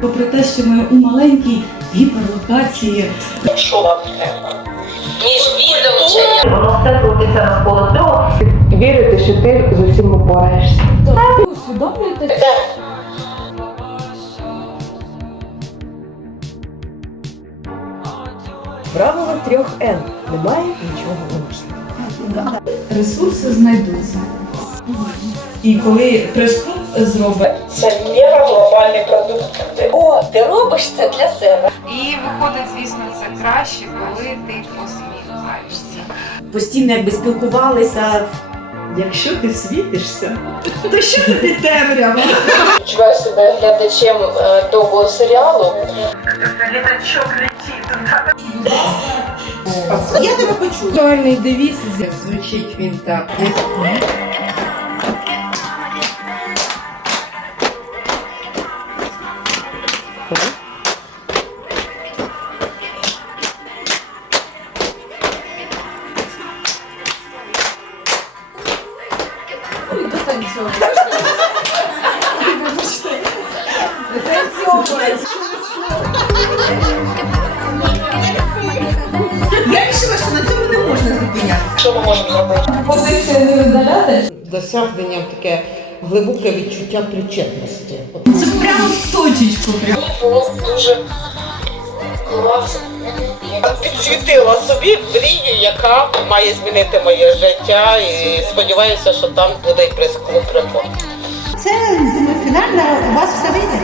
Попри те, що ми у маленькій гіперлокації, Що вам треба? Між відомчення. Воно все крутиться навколо цього. Вірити, що ти з усім упораєшся. ви усвідомлюєте, Правило трьох Н. Немає нічого неможливого. ресурси знайдуться. І коли прес-клуб зробить Це мега глобальний продукт. О, ти робиш це для себе. І виходить, звісно, це краще, коли ти посміхаєшся. постійно якби спілкувалися. Якщо ти світишся, то що тобі темрява? Відчуваєш себе глядачем е, довгого серіалу. Літачок летить. Я тебе почула. Актуальний девіз звучить він так. Я вирішила, що на цьому не можна зупинятися. Що ми можемо зробити? позицію не видаляти. досягнення таке глибоке відчуття причетності. Це прямо в точечку. Було дуже. Підсвітила собі мрію, яка має змінити моє життя. І сподіваюся, що там буде і прес-клуб репорт. Це фінально у вас все вийде.